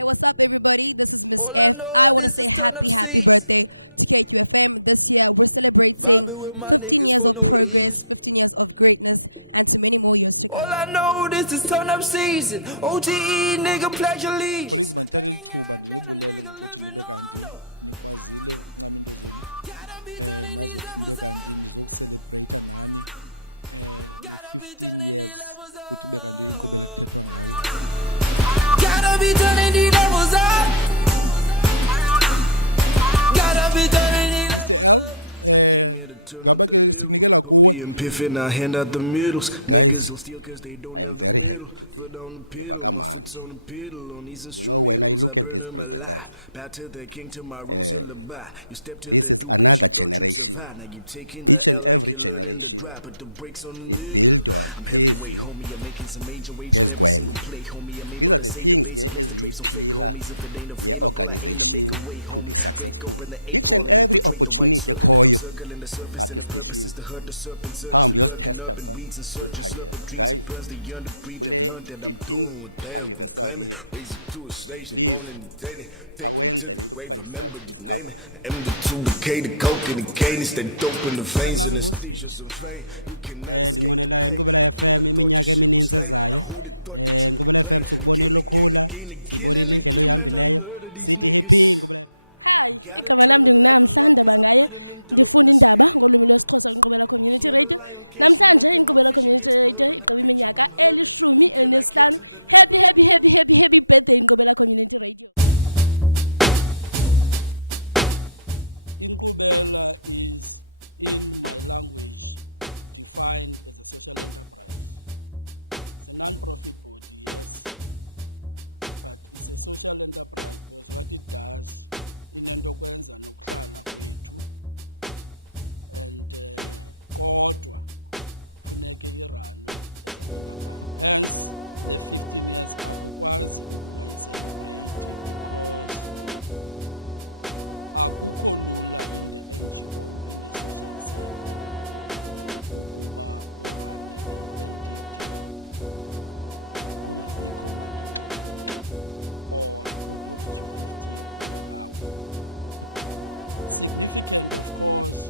Hey, what's up, everybody? This is Miss F. I want to say happy birthday to KQFM. This year, we're celebrating 15 years of progress, 15 years of greatness, and to many more years to come. All I know this is turn up season. OTE nigga pledge your lead. Police mandithatha lithuba ndinibulele ngokuthi nibe kanti nikwazile ukuncama into zenu nazothi nibe kanti nizokucelebrate nani le 15 years ukuthi be kanti inkqubela kuthethwa ngayo. Gotta be turning the levels up. Gotta be turning the Mr. L ngaba ke sikunikela kuwe. Guys, I am very happy today. You know, when I look at these presenters, this is another generation. Each and every generation, it build or pays Gwen. These are the things as a pillar, organization to be successful. Each and every opportunity, call you at the station. Just test up, guys. 15th anniversary. Leave. Awenza lento kuthiwa self discover. Ndinqwenela inkqubela FM iminyaka emininzi ezayo. Inkqubela FM sikubonile ukhula, sibonile indlela oyihambileyo. Sithi happy inkqubela. Hi, igama lami ndingunamhla Ndaba ngaye. Ndifunda indaba ngolwimi lwesiXhosa kwiNkqubela Community Radio. Namhlanje iNkqubela Community Radio igqiba iminyaka eli-15. Happy birthday iNkqubela Community Radio. Inkqubela is, in my language, defined as a social enterprise. It's a non-profit body, yes, but it's a social enterprise because what it does, inento kwenza nokuhlala kwethu, and kodwa funeke iranwe as an enterprise. Hence, the 15 years akukwazi ukungayicelebrate because akukho lula in the NGO, in the social sector, ukuba urane entity kungabikho mali or ku-50 ekawe. Significant, of course,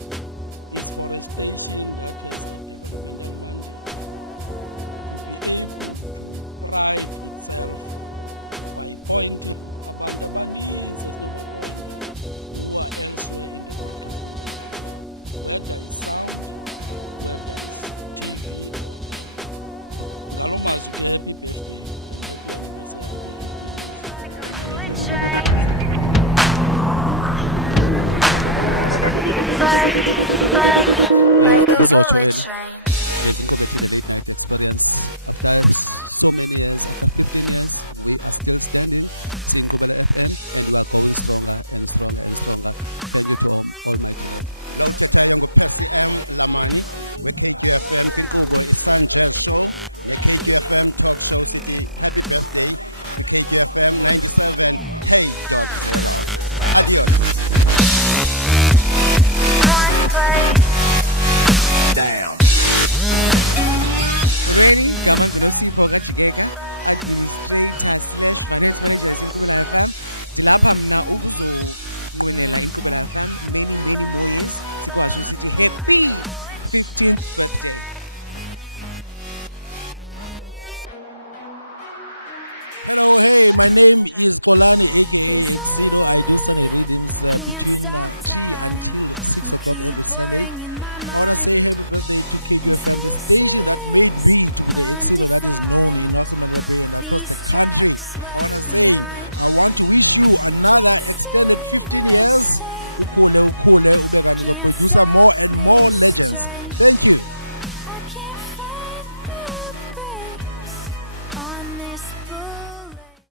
is for a station that has a developmental mandate to be able to pride itself by pointing abantu abaninzi esinobapointa who are elsewhere in the broadcast, whether it's sound, whether it's TV. Ngalo mazwi ke happy birthday and happy anniversary. There's the late night experience. After so many years, after 15 years, we are still standing, seeing Inkqubela FM, and we are going stronger and stronger and stronger. Thank you to Almighty God. Lauthetha yango Percy M Lamani we KQFM Kinkubo is Sun Jazz Show ne KQFM Talk Show City. Happy birthday to KQFM 97 Hey.0. Adios. down. Molweni, gama nguNosipho kaJikeka, administrator / finance manager eSinkqubela FM. Dilapha mna ukuzonqwenela iNkqubela FM many more years. Sikwasho sithi happy 15th birthday. Hello, hey, my name is Kolani aka Exido. I do Sunday rhythms between 3 until 6 o'clock every Sunday. I want to say happy birthday to KQFM, the station that made me to be the Exido that is known in Nelson Mandela Bay and across the country. I want to wish you another extended 15 years. Ukule, ube kanti producer more and more legends. Thank you.